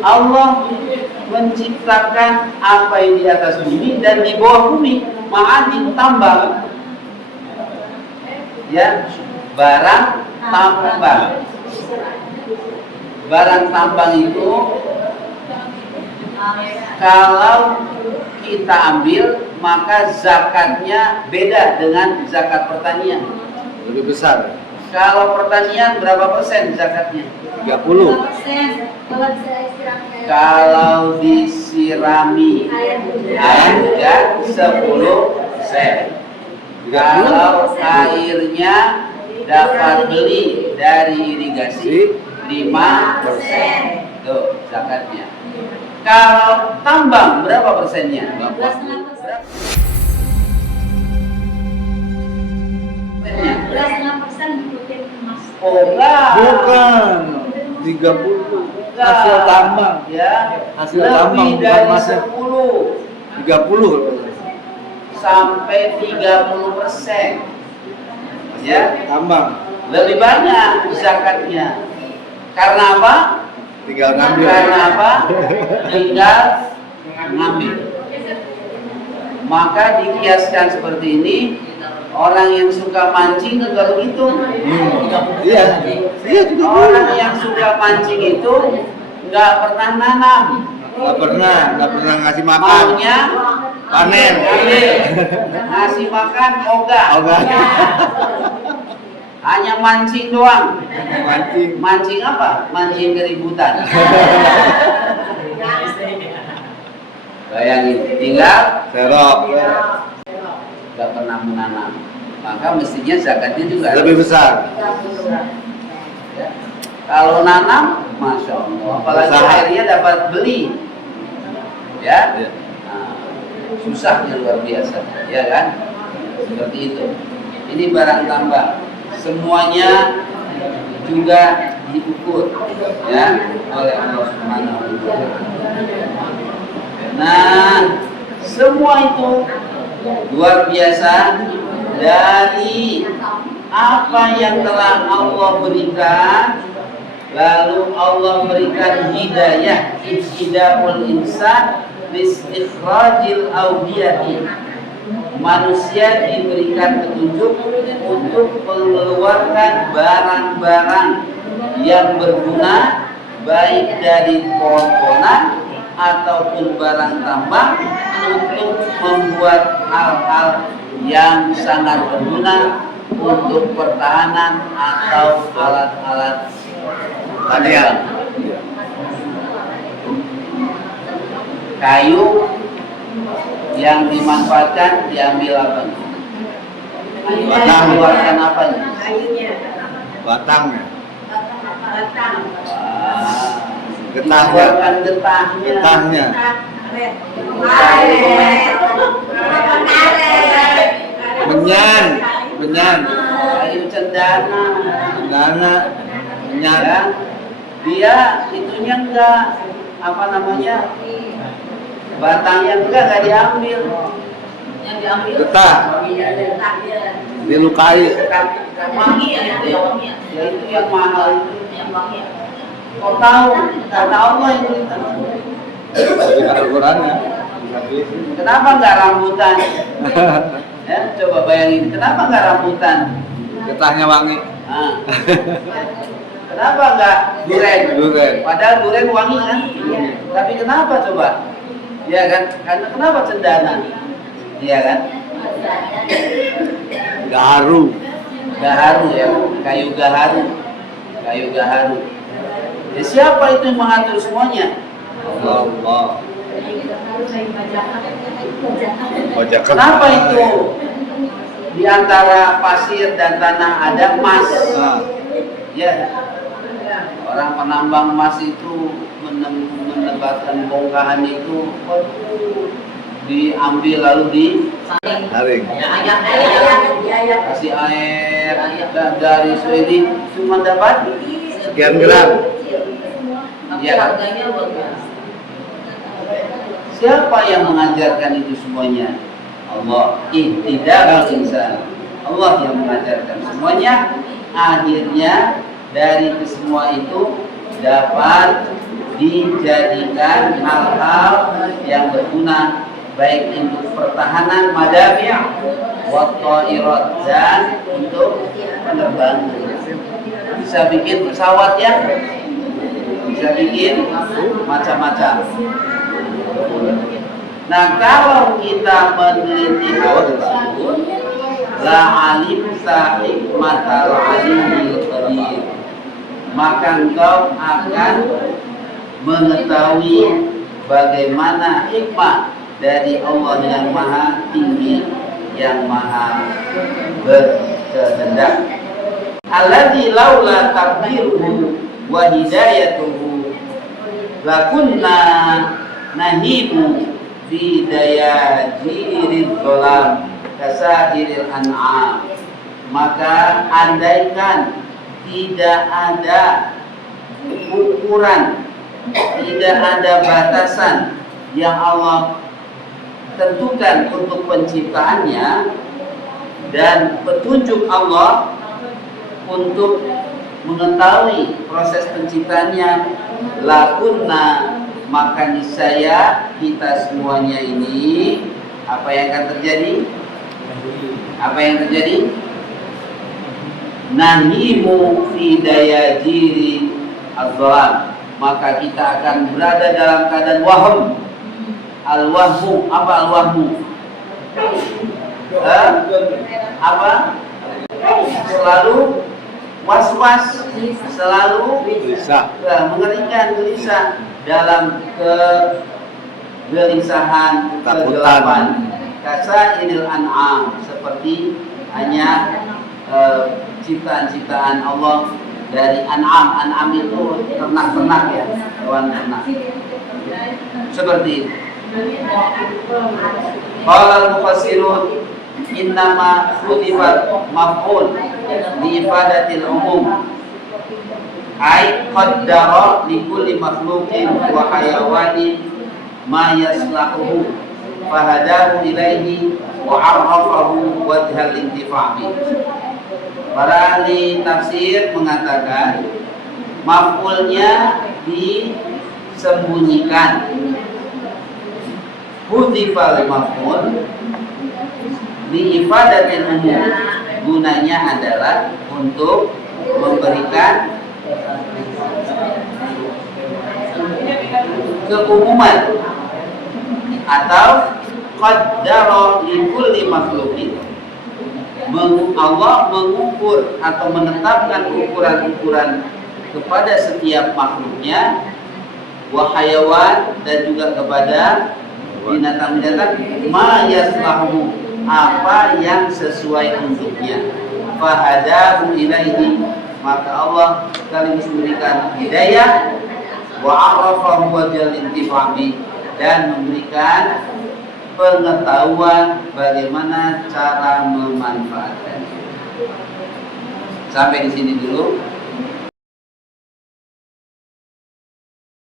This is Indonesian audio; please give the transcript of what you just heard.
Allah menciptakan apa yang di atas bumi dan di bawah bumi, ma'adin, tambang. Ya, barang tambang. Barang tambang itu kalau kita ambil maka zakatnya beda dengan zakat pertanian. Lebih besar. Kalau pertanian berapa persen zakatnya? 30. Kalau disirami air hujan 10%. Kalau airnya dapat beli dari irigasi 5%. Tuh zakatnya. Kalau tambang berapa persennya? 12,5% ngikutin emas. Oh enggak. Bukan. 30. Hasil tambang. Ya. Hasil tambang Lebih bukan dari emasnya. 10 30. sampai 30%. Ya. Tambang. Lebih banyak zakatnya. Karena apa? Tinggal ngambil. Karena apa? Tinggal ngambil. Maka dikiaskan seperti ini. Orang yang suka mancing juga begitu. Iya. Iya juga. Orang yang suka mancing itu nggak pernah nanam. Nggak pernah ngasih makan. Maunya Panen. ambil. Ngasih makan ogah. Ogah. Hanya mancing doang. Mancing. Mancing apa? Mancing keributan. Bayangin, tinggal Serok. nggak pernah menanam. Maka mestinya zakatnya juga Lebih besar. Ya. Kalau nanam, masya Allah, apalagi Usaha. akhirnya dapat beli, ya, Iya. nah, susahnya luar biasa, ya kan? Seperti itu. Ini barang tambang, semuanya juga diukur, ya, oleh Allah Subhanahu wa Ta'ala. Nah, semua itu luar biasa dari apa yang telah Allah berikan. Lalu Allah berikan hidayah, hidayahul insan listikhrajil awdiyati. Manusia diberikan petunjuk untuk mengeluarkan barang-barang yang berguna, baik dari pohon-pohonan ataupun barang tambang, untuk membuat hal-hal yang sangat berguna untuk pertahanan atau alat-alat Tanian. kayu yang dimanfaatkan diambil apa? Batang. Keluarkan apa? Kayunya, Batangnya. batang, Getahnya. Keluarkan getahnya. Getahnya. karet, Menyan. Menyan. Kayu cendana. Dana. Menyan. Ya, dia itunya enggak apa namanya, batangnya enggak diambil. yang diambil Getah. Dilukai. wangi ya, itu yang wangi ya, Ya itu yang mahal itu. yang wangi ya. Kau tahu karena Allah yang berita. Tapi Al-Qurannya. Kenapa enggak rambutan? Ya, coba bayangin, kenapa enggak rambutan? Getahnya wangi. Nah. Kenapa enggak duren? Duren. Padahal duren wangi kan? Tapi kenapa coba? Ya kan? Karena kenapa cendana? Iya kan? Gaharu. Gaharu ya, kayu gaharu. Kayu gaharu. Ya, siapa itu yang mengatur semuanya? Allah. Ojek. Kenapa itu? Di antara pasir dan tanah ada emas. Nah, Ya, orang penambang emas itu menempatkan bongkahan itu, waduh, diambil lalu taring. dikasih air, dan dari ini cuma dapat Sekian gram. Tapi Iya. harganya luar biasa. Siapa yang mengajarkan itu semuanya? Allah. Ihtidal insan. Allah yang mengajarkan semuanya. Akhirnya dari kesemua itu dapat dijadikan hal-hal yang berguna baik untuk pertahanan madafi' wa ta'irat dan untuk penerbangan. Bisa bikin pesawat ya, bisa bikin macam-macam. Nah, kalau kita meneliti hal tersebut, la alim hikmatal alimil qadir, maka engkau akan mengetahui bagaimana hikmah dari Allah yang maha tinggi, yang maha berkehendak. Alladzi laula taqdiruhu wa hidayatuhu lakunna nahibu fi dayajiril dhalam kasairil an'am. Maka andaikan tidak ada ukuran, tidak ada batasan yang Allah tentukan untuk penciptaannya dan petunjuk Allah untuk mengetahui proses penciptaannya, lakunna, maka niscaya kita semuanya ini apa yang akan terjadi? Apa yang terjadi? Nahimu fi dayajiri az-zalam, maka kita akan berada dalam keadaan wahm. Al-wahmu, apa al-wahmu? Apa? Selalu was-was, selalu mengerikan, gelisah dalam kegelisahan, kegelapan. Kasairil an'am, seperti hanya ciptaan-ciptaan Allah dari an'am. An'am itu ternak-ternak ya, hewan ternak. Seperti itu. Qala al-mufassirun innama khudifat maf'ul li ifadatil umum, ay qaddara li kulli makhluqin wa hayawanin ma yaslahuhu fahadahu ilaihi wa arrafahu wajhal intifa'i. Para ahli tafsir mengatakan maf'ulnya disembunyikan. Hudifal maf'ul li ifadatil umum, gunanya adalah untuk memberikan keumuman, atau qaddara li kulli makhluqin, Allah mengukur atau menetapkan ukuran-ukuran kepada setiap makhluknya, wa hayawan, dan juga kepada binatang-binatang, ma yaslahu, apa yang sesuai untuknya, fahadahu ilaihi, maka Allah sekaligus memberikan hidayah, wa arrafahu wajal intifa'i, dan memberikan pengetahuan bagaimana cara memanfaatkannya. Sampai di sini dulu.